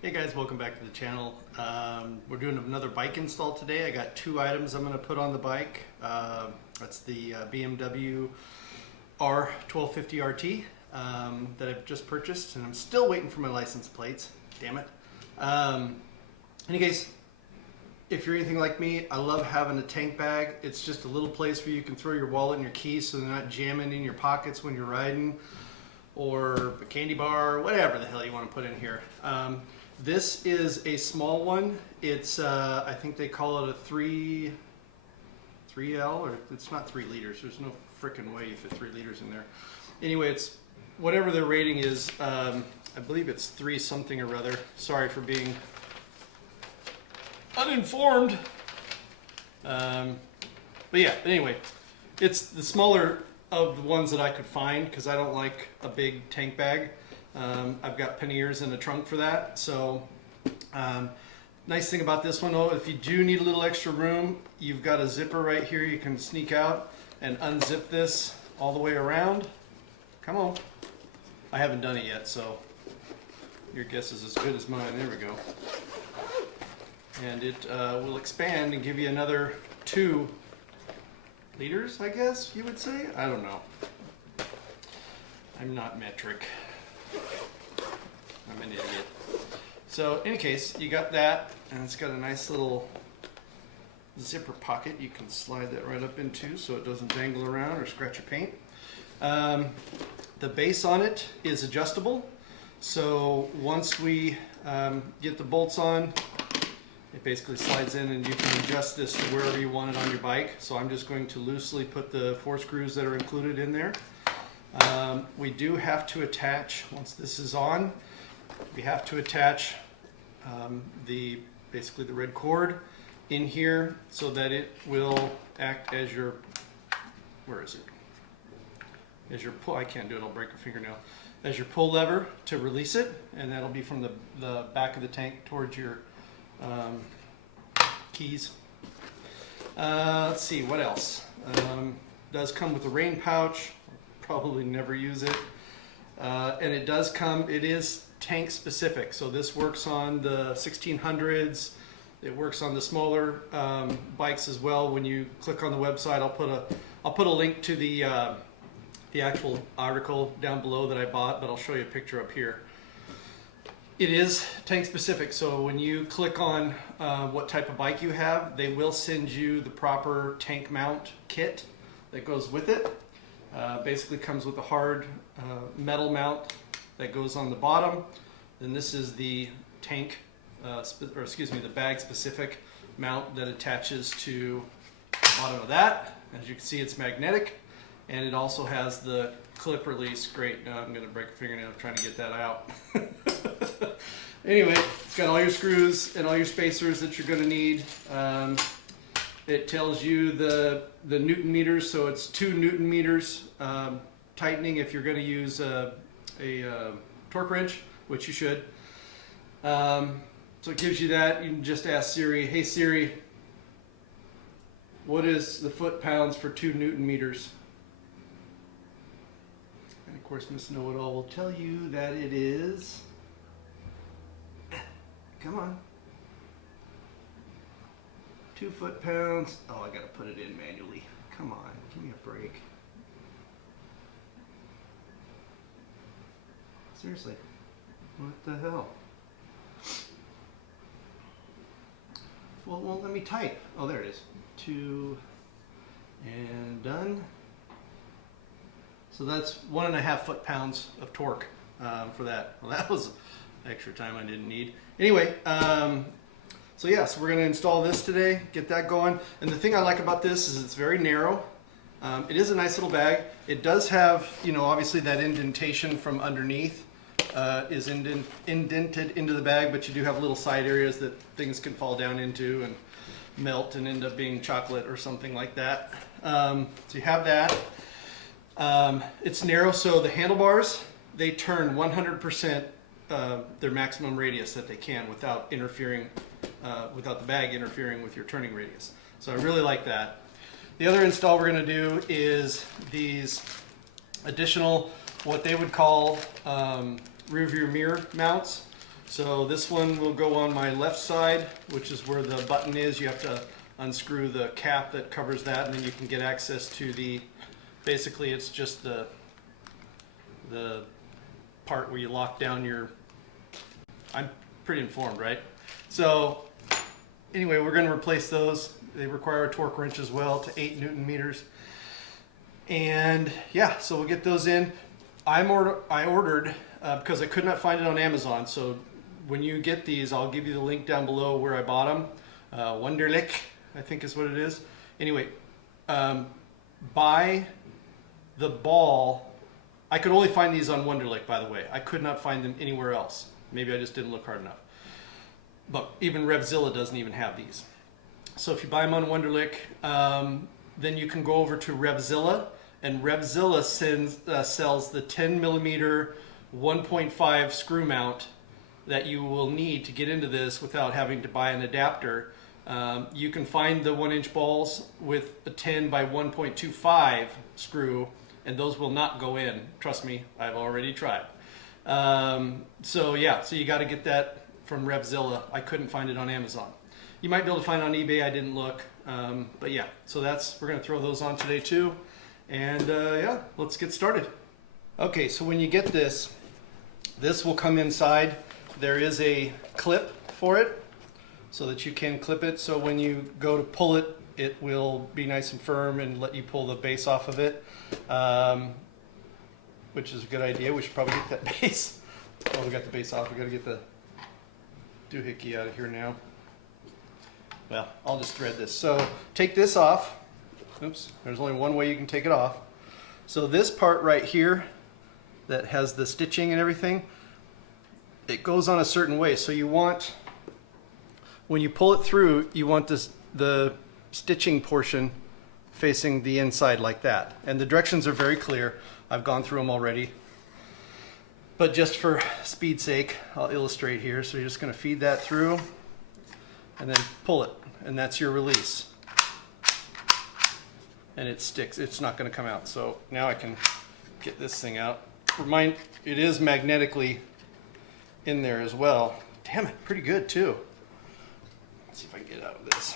Hey guys, welcome back to the channel. We're doing another bike install today. I got two items I'm going to put on the bike. That's the BMW R1250RT that I've just purchased, and I'm still waiting for my license plates. Damn it. Anyways, if you're anything like me, I love having a tank bag. It's just a little place where you can throw your wallet and your keys so they're not jamming in your pockets when you're riding, or a candy bar, whatever the hell you want to put in here. This is a small one. It's, I think they call it a 3L, or it's not 3 liters. There's no frickin' way you fit 3 liters in there. Anyway, it's whatever their rating is. I believe it's 3 something or other. Sorry for being uninformed. But yeah, anyway, it's the smaller of the ones that I could find because I don't like a big tank bag. I've got panniers in the trunk for that. So nice thing about this one, though, if you do need a little extra room, you've got a zipper right here. You can sneak out and unzip this all the way around. Come on. I haven't done it yet, so your guess is as good as mine. There we go. And it will expand and give you another 2 liters, I guess you would say. I don't know. I'm not metric. I'm an idiot. So in any case, you got that, and it's got a nice little zipper pocket you can slide that right up into so it doesn't dangle around or scratch your paint. The base on it is adjustable, so once we get the bolts on, it basically slides in and you can adjust this to wherever you want it on your bike. So I'm just going to loosely put the 4 screws that are included in there. We do have to attach, once this is on, we have to attach basically the red cord in here so that it will act as your, where is it? As your pull, I can't do it, I'll break a fingernail. As your pull lever to release it, and that'll be from the back of the tank towards your keys. Let's see, what else? Does come with a rain pouch. Probably never use it. And it does come, it is tank specific. So this works on the 1600s. It works on the smaller bikes as well. When you click on the website, I'll put a link to the actual article down below that I bought, but I'll show you a picture up here. It is tank specific, so when you click on what type of bike you have, they will send you the proper tank mount kit that goes with it. Basically comes with a hard metal mount that goes on the bottom. Then this is the tank, the bag specific mount that attaches to the bottom of that. As you can see, it's magnetic, and it also has the clip release. Great, now I'm going to break a fingernail trying to get that out. Anyway, it's got all your screws and all your spacers that you're going to need. It tells you the Newton meters, so it's 2 Newton meters tightening if you're going to use a torque wrench, which you should. So it gives you that. You can just ask Siri, hey Siri, what is the foot-pounds for 2 Newton meters? And of course, Miss Know-It-All will tell you that it is, come on, 2 foot-pounds. Oh, I gotta put it in manually. Come on, give me a break. Seriously, what the hell? Well, it won't let me type. Oh, there it is. 2 and done. So that's 1.5 foot-pounds of torque for that. Well, that was extra time I didn't need. Anyway, so yeah, so we're going to install this today, get that going. And the thing I like about this is it's very narrow. It is a nice little bag. It does have, you know, obviously that indentation from underneath is indented into the bag, but you do have little side areas that things can fall down into and melt and end up being chocolate or something like that. So you have that. It's narrow, so the handlebars, they turn 100% their maximum radius that they can without interfering, without the bag interfering with your turning radius. So I really like that. The other install we're going to do is these additional, what they would call rear view mirror mounts. So this one will go on my left side, which is where the button is. You have to unscrew the cap that covers that, and then you can get access to the, basically it's just the part where you lock down your, I'm pretty informed, right? So anyway, we're going to replace those. They require a torque wrench as well to 8 Newton meters. And yeah, so we'll get those in. I ordered, because I could not find it on Amazon, so when you get these, I'll give you the link down below where I bought them. Wunderlich, I think is what it is. Anyway, buy the ball. I could only find these on Wunderlich, by the way. I could not find them anywhere else. Maybe I just didn't look hard enough. But even Revzilla doesn't even have these. So if you buy them on Wunderlich, then you can go over to Revzilla, and Revzilla sells the 10 millimeter 1.5 screw mount that you will need to get into this without having to buy an adapter. You can find the 1-inch balls with a 10 by 1.25 screw, and those will not go in. Trust me, I've already tried. So yeah, so you got to get that from Revzilla. I couldn't find it on Amazon. You might be able to find it on eBay. I didn't look, but yeah. So we're going to throw those on today too, and yeah, let's get started. Okay, so when you get this will come inside. There is a clip for it so that you can clip it. So when you go to pull it, it will be nice and firm and let you pull the base off of it, which is a good idea. We should probably get that base. Oh, we got the base off. We got to get the doohickey out of here now. Well, I'll just thread this. So take this off. Oops, there's only one way you can take it off. So this part right here that has the stitching and everything, it goes on a certain way. So you want, when you pull it through, you want the stitching portion facing the inside like that. And the directions are very clear. I've gone through them already. But just for speed's sake, I'll illustrate here. So you're just going to feed that through and then pull it. And that's your release. And it sticks. It's not going to come out. So now I can get this thing out. It is magnetically in there as well. Damn it, pretty good too. Let's see if I can get out of this.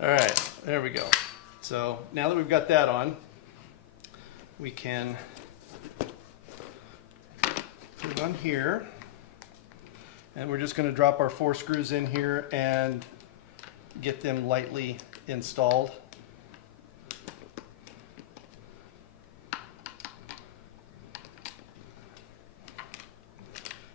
All right, there we go. So now that we've got that on, we can put it on here. And we're just going to drop our 4 screws in here and get them lightly installed.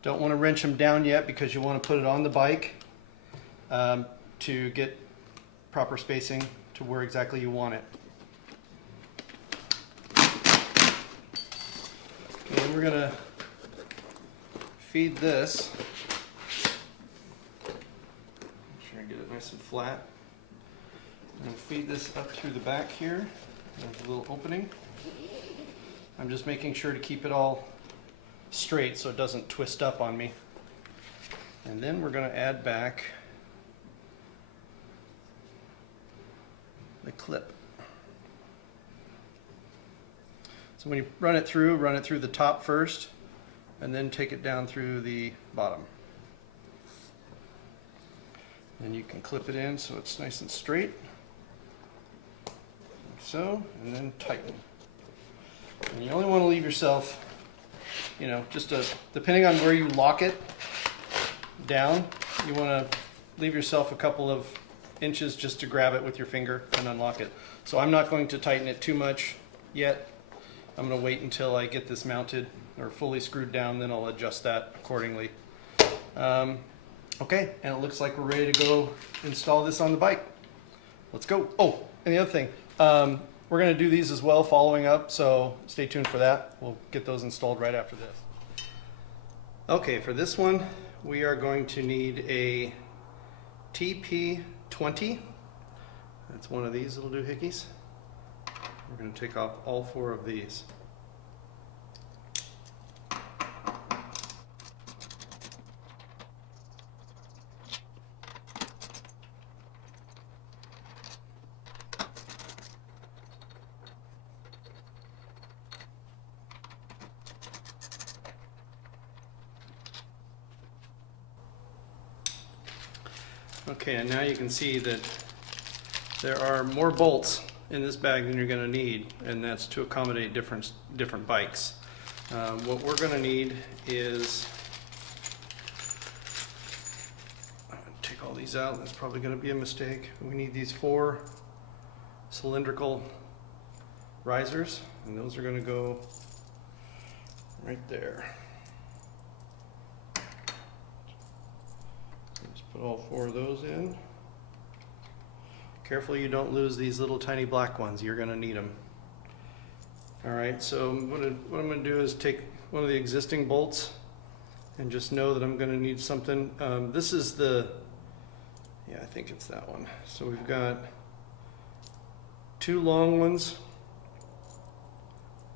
Don't want to wrench them down yet because you want to put it on the bike to get proper spacing to where exactly you want it. Okay, and we're going to feed this. Make sure I get it nice and flat. I'm going to feed this up through the back here. There's a little opening. I'm just making sure to keep it all straight so it doesn't twist up on me. And then we're going to add back the clip. So when you run it through the top first and then take it down through the bottom. And you can clip it in so it's nice and straight. Like so, and then tighten. And you only want to leave yourself, just depending on where you lock it down, you want to leave yourself a couple of inches just to grab it with your finger and unlock it. So I'm not going to tighten it too much yet. I'm going to wait until I get this mounted or fully screwed down, then I'll adjust that accordingly. Okay, and it looks like we're ready to go install this on the bike. Let's go. Oh, and the other thing, we're going to do these as well following up, so stay tuned for that. We'll get those installed right after this. Okay, for this one, we are going to need a TP20. That's one of these little doohickeys. We're going to take off all 4 of these. Okay, and now you can see that there are more bolts in this bag than you're going to need, and that's to accommodate different bikes. What we're going to need is, take all these out, that's probably going to be a mistake. We need these 4 cylindrical risers, and those are going to go right there. Just put all 4 of those in. Careful you don't lose these little tiny black ones, you're going to need them. Alright, so what I'm going to do is take one of the existing bolts and just know that I'm going to need something. This is the, yeah, I think it's that one. So we've got 2 long ones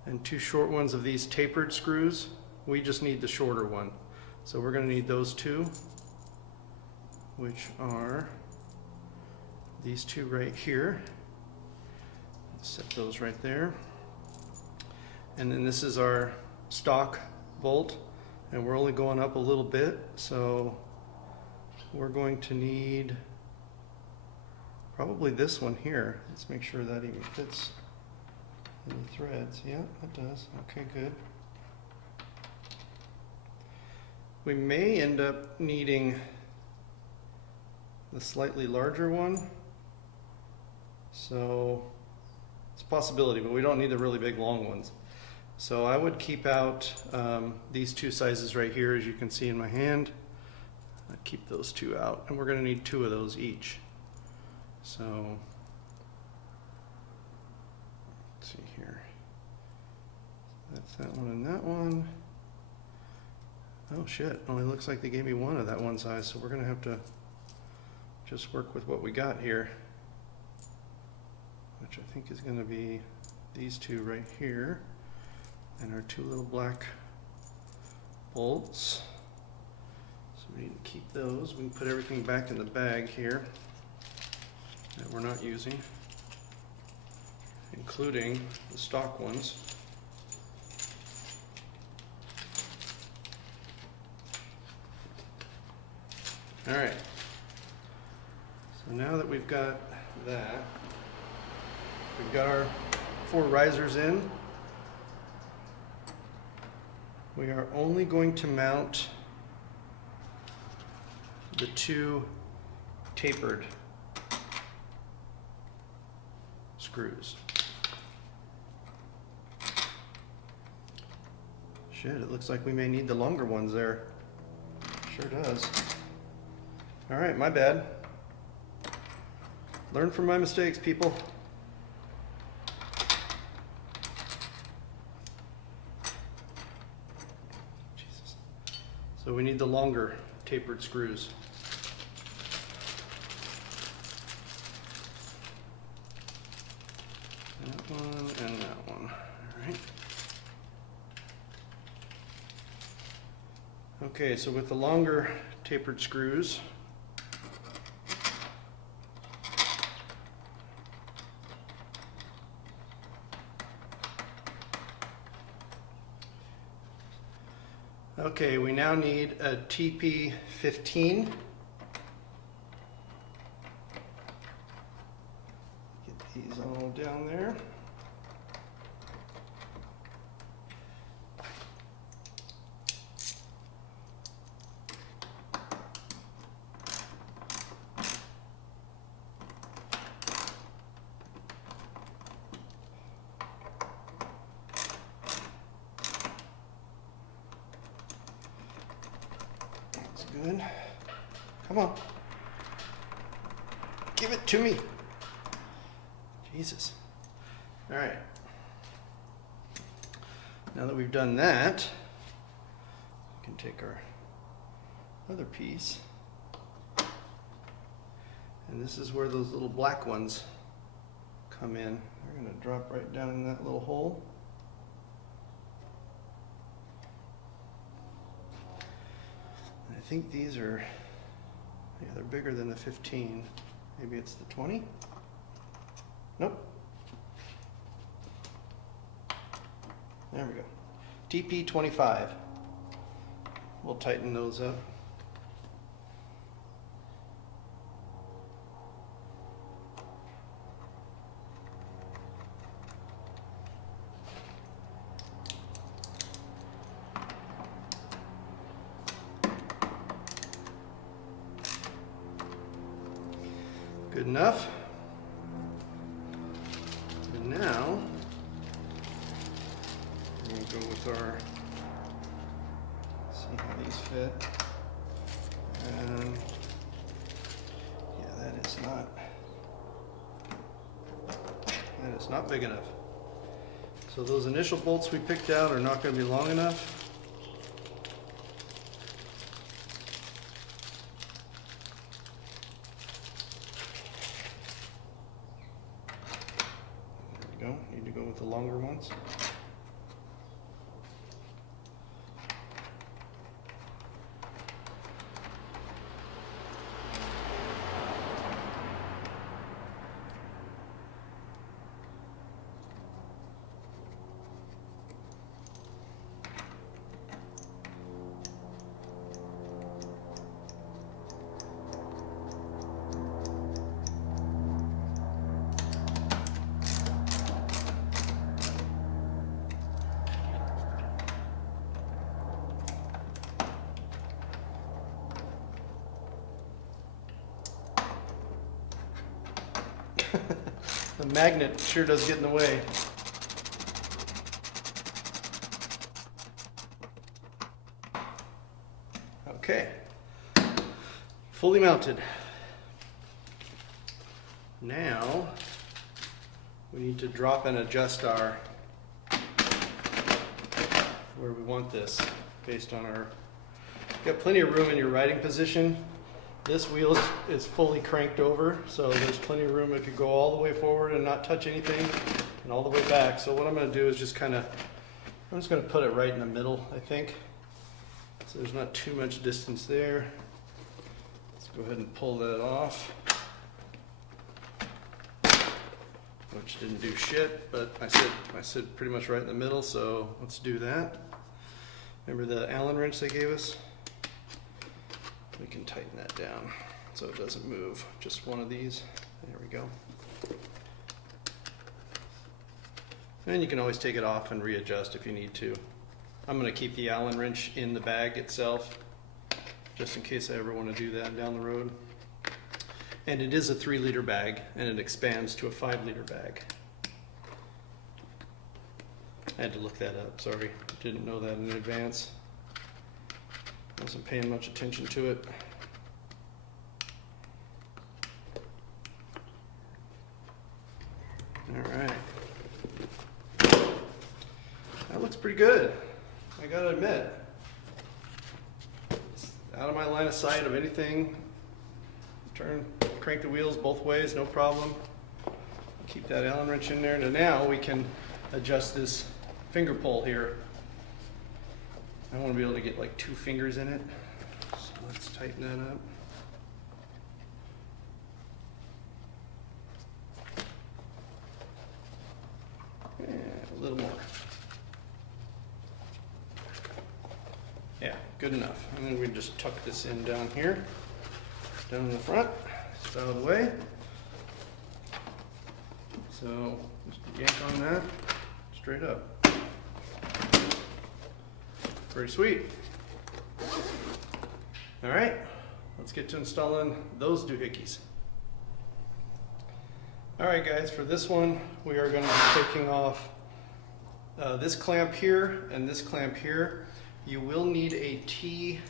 and 2 short ones of these tapered screws. We just need the shorter one. So we're going to need those 2, which are these 2 right here. Set those right there. And then this is our stock bolt, and we're only going up a little bit, so we're going to need probably this one here. Let's make sure that even fits in the threads. Yeah, it does. Okay, good. We may end up needing the slightly larger one, so it's a possibility, but we don't need the really big long ones. So I would keep out these 2 sizes right here, as you can see in my hand. I'd keep those 2 out, and we're going to need 2 of those each. So let's see here. That's that one and that one. Oh shit, only looks like they gave me 1 of that one size, so we're going to have to just work with what we got here, which I think is going to be these 2 right here. And our 2 little black bolts. So we need to keep those. We can put everything back in the bag here that we're not using, including the stock ones. All right. So now that we've got that, we've got our 4 risers in. We are only going to mount the 2 tapered screws. Shit, it looks like we may need the longer ones there. Sure does. All right, my bad. Learn from my mistakes, people. So we need the longer tapered screws. That one and that one. All right. Okay, so with the longer tapered screws, okay, we now need a TP15. Get these all down there. Good. Come on. Give it to me. Jesus. All right. Now that we've done that, we can take our other piece. And this is where those little black ones come in. They're going to drop right down in that little hole. I think these are, yeah, they're bigger than the 15. Maybe it's the 20? Nope. There we go. TP25. We'll tighten those up. Good enough. And now we're going to go with our, see how these fit. And yeah, that is not big enough. So those initial bolts we picked out are not going to be long enough. There we go. Need to go with the longer ones. The magnet sure does get in the way. Okay, fully mounted. Now we need to drop and adjust our where we want this based on our, got plenty of room in your riding position. This wheel is fully cranked over, so there's plenty of room. It could go all the way forward and not touch anything, and all the way back. So what I'm going to do is just kind of, I'm just going to put it right in the middle, I think. So there's not too much distance there. Let's go ahead and pull that off. Which didn't do shit, but I said pretty much right in the middle, so let's do that. Remember the Allen wrench they gave us? We can tighten that down so it doesn't move. Just one of these. There we go. And you can always take it off and readjust if you need to. I'm going to keep the Allen wrench in the bag itself, just in case I ever want to do that down the road. And it is a 3-liter bag, and it expands to a 5-liter bag. I had to look that up, sorry. Didn't know that in advance. Wasn't paying much attention to it. All right. That looks pretty good, I gotta admit. It's out of my line of sight of anything. Crank the wheels both ways, no problem. Keep that Allen wrench in there. And now we can adjust this finger pull here. I want to be able to get like 2 fingers in it. So let's tighten that up. And a little more. Yeah, good enough. And then we just tuck this in down here, down in the front, it's out of the way. So just yank on that, straight up. Pretty sweet. All right, let's get to installing those doohickeys. All right, guys, for this one, we are going to be taking off this clamp here and this clamp here. You will need a T,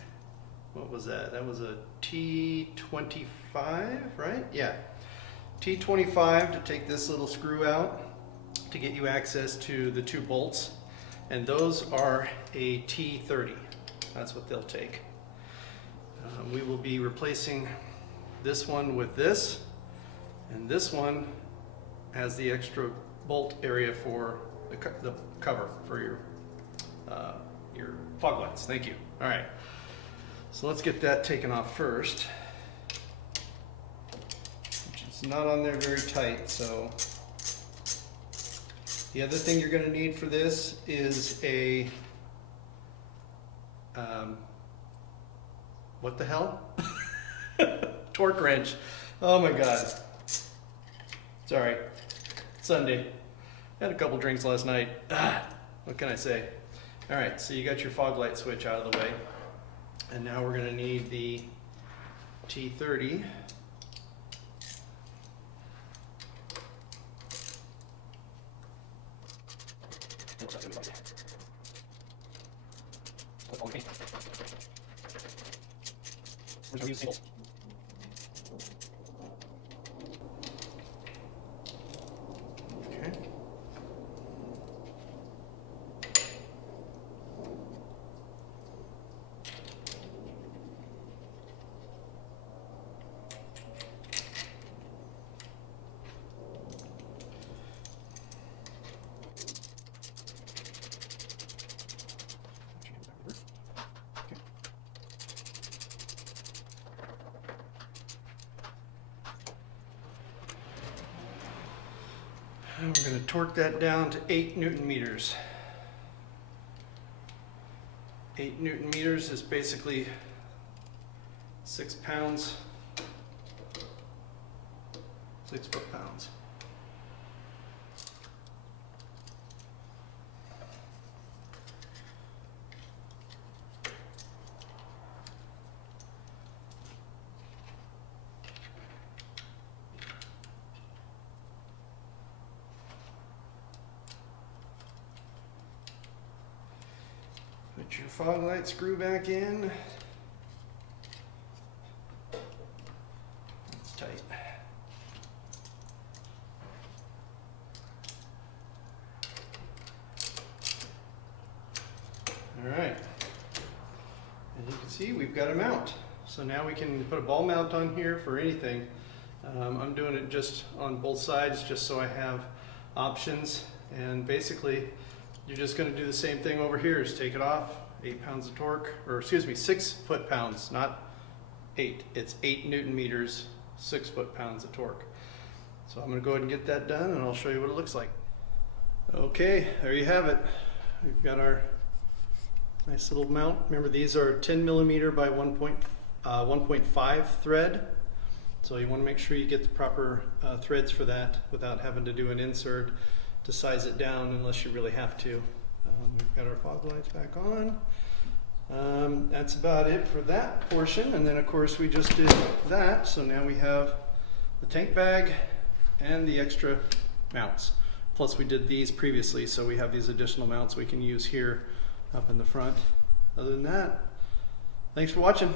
what was that? That was a T25, right? Yeah, T25 to take this little screw out to get you access to the 2 bolts. And those are a T30. That's what they'll take. We will be replacing this one with this, and this one has the extra bolt area for the cover for your fog lights. Thank you. All right, so let's get that taken off first. It's not on there very tight, so. The other thing you're going to need for this is a, what the hell? Torque wrench. Oh my God. Sorry, Sunday. Had a couple drinks last night. What can I say? All right, so you got your fog light switch out of the way. And now we're going to need the T30. Okay. And we're going to torque that down to 8 Newton meters. 8 Newton meters is basically 6 pounds, 6 foot-pounds. Put your fog light screw back in. It's tight. All right. As you can see, we've got a mount. So now we can put a ball mount on here for anything. I'm doing it just on both sides just so I have options. And basically, you're just going to do the same thing over here. Is take it off, 8 pounds of torque, or excuse me, 6 foot-pounds, not 8. It's 8 Newton meters, 6 foot-pounds of torque. So I'm going to go ahead and get that done, and I'll show you what it looks like. Okay, there you have it. We've got our nice little mount. Remember, these are 10 millimeter by 1.5 thread. So you want to make sure you get the proper threads for that without having to do an insert to size it down unless you really have to. We've got our fog lights back on. That's about it for that portion. And then of course we just did that. So now we have the tank bag and the extra mounts. Plus we did these previously, so we have these additional mounts we can use here up in the front. Other than that, thanks for watching.